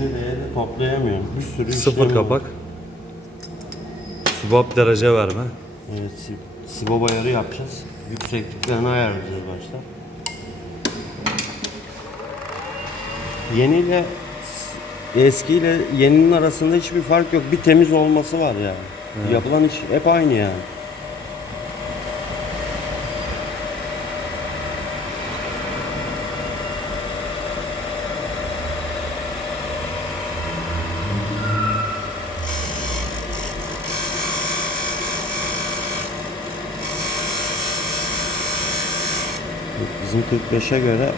Yeni değeri kodlayamıyorum. Bir sürü Sıfır işlem var. kapak. Swap derece verme. Evet, si- sibo ayarı yapacağız. Yüksekliklerini ayarlayacağız başta. Yeniyle eskiyle yeninin arasında hiçbir fark yok. Bir temiz olması var yani. Yapılan iş hep aynı yani. Bizim 45'e göre